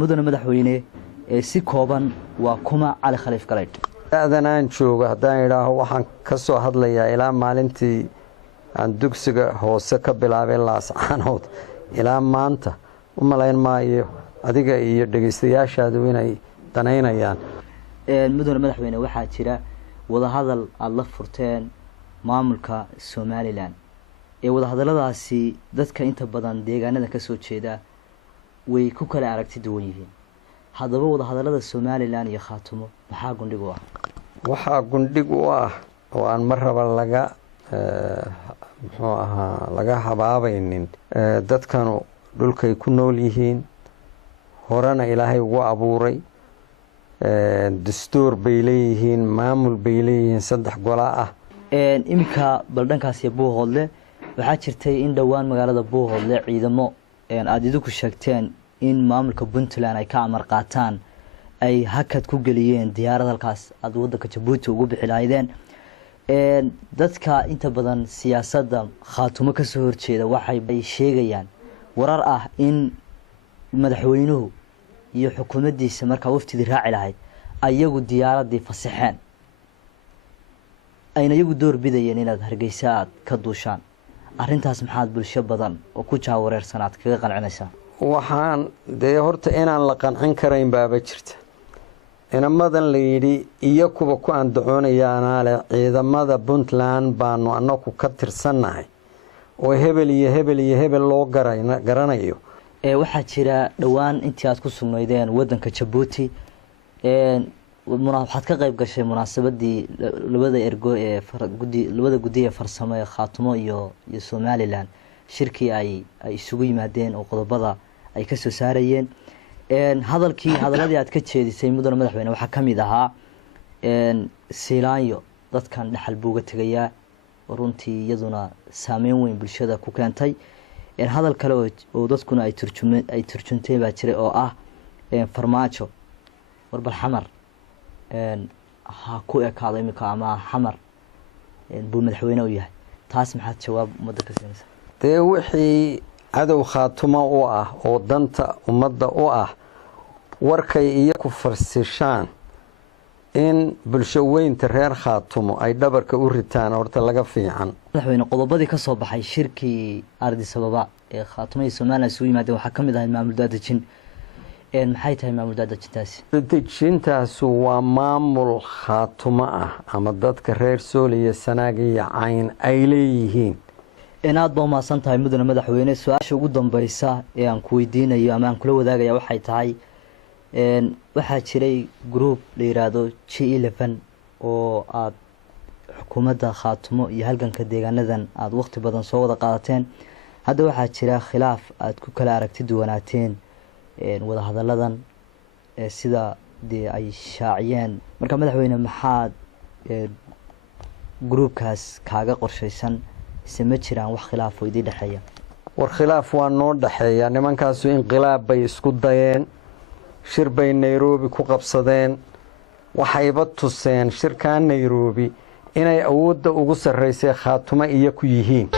mudane madaxweyne si kooban waa kuma cali khaliif galeydh aadan aan joogo haddaan idhaaho waxaan ka soo hadlayaa ilaa maalintii aan dugsiga hoose ka bilaabay laascaanood ilaa maanta u malayn maayo adiga iyo dhegaystayaashaadu inay danaynayaan mudane madaxweyne waxaa jira wadahadal aada la furteen maamulka somalilan wadahadalladaasi dadka inta badan deegaanada ka soo jeeda way ku kala aragti duwan yihiin haddaba wadahadallada somalilan iyo khaatumo maxaa gundhig u ah waxaa gundhig u ah oo aan mar raba laga habaabaynin dadkanu dhulkay ku nool yihiin horena ilaahay ugu abuuray dastuur bay leeyihiin maamul bay leeyihiin 3 gola ah iminka baldhankaas iyo buuhoodle waxaa jirtay in dhowaan magaalada buuhoodle ciidamo aada idinku sheegteen in maamulka puntland ay ka amar qaataan ay hakad ku geliyeen diyaarad halkaas aada waddanka jabuuti ugu bixi lahaydeen dadka inta badan siyaasadda khaatumo ka soo horjeeda waxay sheegayaan warar ah in madaxweynuhu iyo xukuumaddiisa markaa waftidii raaci lahayd ayagu diyaaraddii fasaxeen ayna iyagu door bidayeen inaad hargeysa aad ka duushaan arrintaas maxaad bulsho badan oo ku jaawareersan aad kaga qancinaysaa waxaan dee horta inaan la qancin karayn baaba jirta inamadan la yidhi iyo kuwa ku andacoonayaanaa leh ciidamada puntland baanu annagu ka tirsannahay oo hebel iyo hebel iyo hebel loo garanayo waxaa jira dhowaan intii aad ku sugnaydeen waddanka jabuuti waxaad ka qayb gashay munaasabadii labada ergo ee labada guddi ee farsamo ee khaatumo iyo somalilan shirkii ay isugu yimaadeen oo qodobada ay ka soo saarayeen hadaladii aad ka jeedisay mudane madaxweyne waxaa ka mid ahaa siilaanyo dadkan dhaxal buuga tegayaa runtii iyaduna saameyn weyn bulshada ku keentay hadal kale oo dadkuna ay turjuntay baa jiray oo ah farmaajo warbal xamar ha ku ekaado imika ama xamar buu madaxweyne u yahay taas maxaad jawaab ummadda ka siinaysaa dee wixii cadow khaatumo u ah oo danta ummadda u ah warkay iyo ku farsishaan in bulsho weynta reer khaatumo ay dhabarka u ritaan horta laga fiican madaxweyne qodobadii ka soo baxay shirkii Addis Ababa ee khaatumo iyo Soomaaliya isugu yimaadeen waxaa ka mid ahaa maamul daadejin maxay tahay maamul daadejintaasi daadejintaasu waa maamul khaatumo ah ama dadka reer Sool iyo Sanaag iyo Cayn ay leeyihiin aad baa umahadsan tahay mudane madaxweyne su-aasha ugu dambaysa ee aan ku weydiinayo ama aan kula wadaagaya waxay tahay waxaa jiray group la yiraahdo G11 oo aad xukuumadda khaatumo iyo halganka deegaanadan aad waqti badan soo wada qaadateen hadda waxaa jira khilaaf aad ku kala aragti duwanaateen wada hadalladan sida ay shaaciyeen marka madaxweyne maxaad groupkaas kaaga qorshaysan ma jiraan wax khilaaf oo idin dhaxeeya war khilaaf waa noo dhaxeeya nimankaasu inqilaab bay isku dayeen shir bay Nairobi ku qabsadeen waxayba tuseen shirka Nairobi inay awoodda ugu sarreysay khaatumo iyo ku yihiin